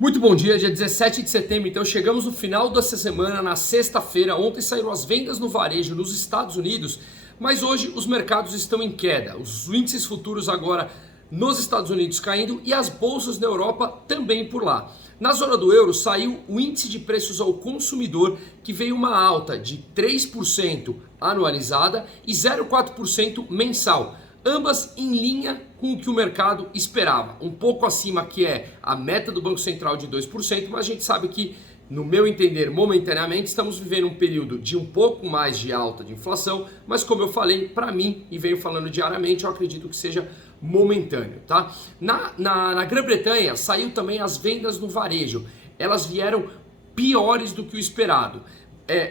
Muito bom dia, dia 17 de setembro, então chegamos no final dessa semana, na sexta-feira. Ontem saíram as vendas no varejo nos Estados Unidos, mas hoje os mercados estão em queda. Os índices futuros agora nos Estados Unidos caindo e as bolsas na Europa também por lá. Na zona do euro saiu o índice de preços ao consumidor, que veio uma alta de 3% anualizada e 0,4% mensal. Ambas em linha com o que o mercado esperava, um pouco acima, que é a meta do Banco Central de 2%, mas a gente sabe que, no meu entender, momentaneamente estamos vivendo um período de um pouco mais de alta de inflação, mas como eu falei, para mim, e venho falando diariamente, eu acredito que seja momentâneo, tá? Na Grã-Bretanha saiu também as vendas no varejo, elas vieram piores do que o esperado.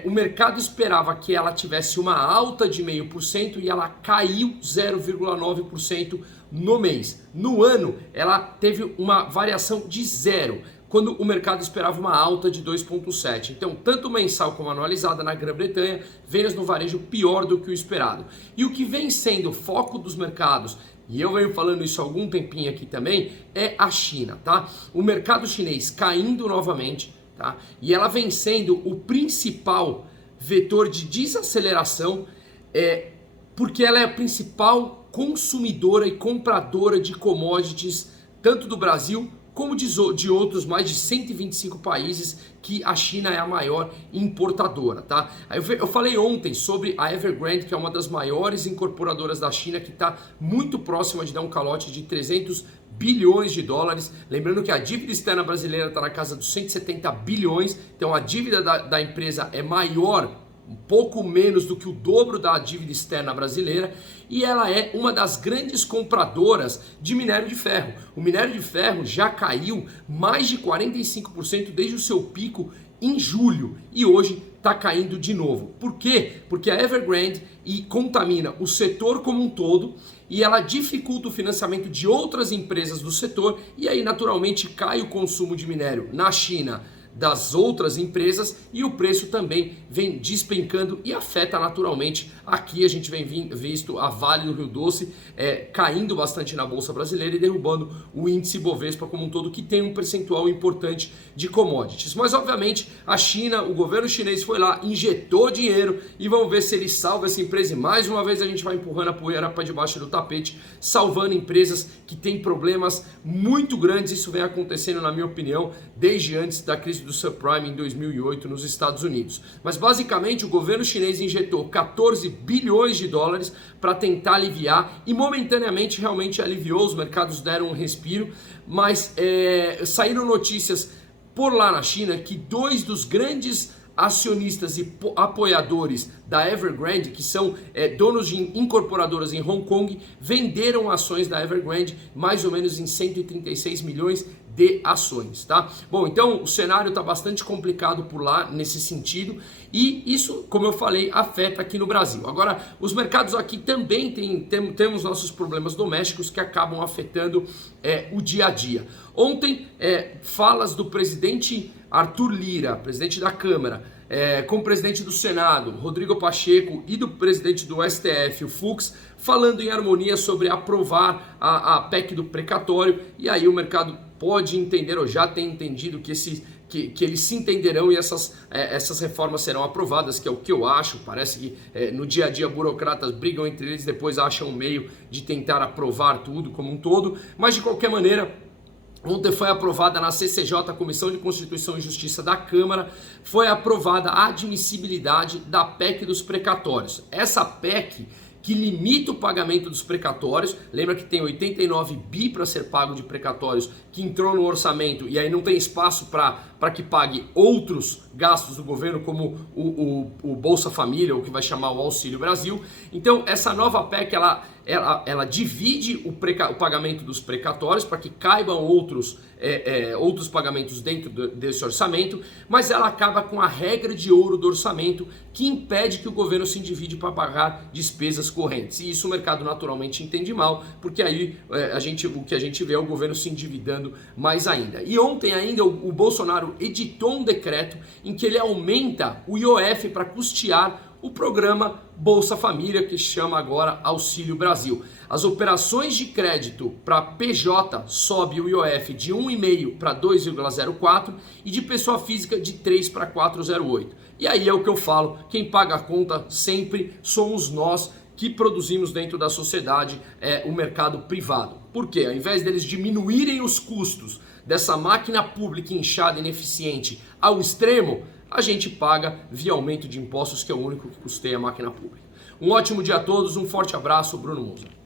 O mercado esperava que ela tivesse uma alta de 0,5% e ela caiu 0,9% no mês. No ano, ela teve uma variação de 0%, quando o mercado esperava uma alta de 2,7%. Então, tanto mensal como anualizada na Grã-Bretanha, vendas no varejo pior do que o esperado. E o que vem sendo foco dos mercados, e eu venho falando isso há algum tempinho aqui também, é a China, tá? O mercado chinês caindo novamente, tá? E ela vem sendo o principal vetor de desaceleração, porque ela é a principal consumidora e compradora de commodities, tanto do Brasil como de outros mais de 125 países, que a China é a maior importadora, tá? Eu falei ontem sobre a Evergrande, que é uma das maiores incorporadoras da China, que está muito próxima de dar um calote de 300 bilhões de dólares. Lembrando que a dívida externa brasileira está na casa dos 170 bilhões, então a dívida da empresa é maior, um pouco menos do que o dobro da dívida externa brasileira, e ela é uma das grandes compradoras de minério de ferro. O minério de ferro já caiu mais de 45% desde o seu pico em julho e hoje está caindo de novo. Por quê? Porque a Evergrande contamina o setor como um todo e ela dificulta o financiamento de outras empresas do setor, e aí naturalmente cai o consumo de minério na China das outras empresas e o preço também vem despencando e afeta naturalmente. Aqui a gente vem visto a Vale do Rio Doce caindo bastante na Bolsa Brasileira e derrubando o índice Bovespa como um todo, que tem um percentual importante de commodities. Mas obviamente a China, o governo chinês foi lá, injetou dinheiro e vamos ver se ele salva essa empresa, e mais uma vez a gente vai empurrando a poeira para debaixo do tapete, salvando empresas que têm problemas muito grandes. Isso vem acontecendo, na minha opinião, desde antes da crise do subprime em 2008 nos Estados Unidos. Mas basicamente o governo chinês injetou 14 bilhões de dólares para tentar aliviar, e momentaneamente realmente aliviou, os mercados deram um respiro, mas saíram notícias por lá na China que dois dos grandes acionistas e apoiadores da Evergrande, que são donos de incorporadoras em Hong Kong, venderam ações da Evergrande mais ou menos em 136 milhões de ações, tá? Bom, então o cenário está bastante complicado por lá nesse sentido, e isso, como eu falei, afeta aqui no Brasil. Agora, os mercados aqui também temos nossos problemas domésticos que acabam afetando o dia a dia. Ontem, falas do presidente Arthur Lira, presidente da Câmara, com o presidente do Senado, Rodrigo Pacheco, e do presidente do STF, o Fux, falando em harmonia sobre aprovar a PEC do precatório, e aí o mercado pode entender, ou já tem entendido, que eles se entenderão e essas reformas serão aprovadas, que é o que eu acho. Parece que no dia a dia burocratas brigam entre eles, depois acham um meio de tentar aprovar tudo como um todo, mas de qualquer maneira, ontem foi aprovada na CCJ, Comissão de Constituição e Justiça da Câmara, foi aprovada a admissibilidade da PEC dos precatórios. Essa PEC que limita o pagamento dos precatórios, lembra que tem 89 bi para ser pago de precatórios, que entrou no orçamento, e aí não tem espaço para que pague outros gastos do governo, como o Bolsa Família, ou o que vai chamar o Auxílio Brasil. Então essa nova PEC, ela divide o pagamento dos precatórios para que caibam outros pagamentos dentro desse orçamento, mas ela acaba com a regra de ouro do orçamento, que impede que o governo se endivide para pagar despesas correntes. E isso o mercado naturalmente entende mal, porque aí o que a gente vê é o governo se endividando mais ainda. E ontem ainda o Bolsonaro editou um decreto em que ele aumenta o IOF para custear o programa Bolsa Família, que chama agora Auxílio Brasil. As operações de crédito para PJ sobe o IOF de 1,5 para 2,04 e de pessoa física de 3 para 4,08. E aí é o que eu falo, quem paga a conta sempre somos nós que produzimos dentro da sociedade, o mercado privado. Por quê? Ao invés deles diminuírem os custos dessa máquina pública inchada e ineficiente ao extremo, a gente paga via aumento de impostos, que é o único que custeia a máquina pública. Um ótimo dia a todos, um forte abraço, Bruno Musa.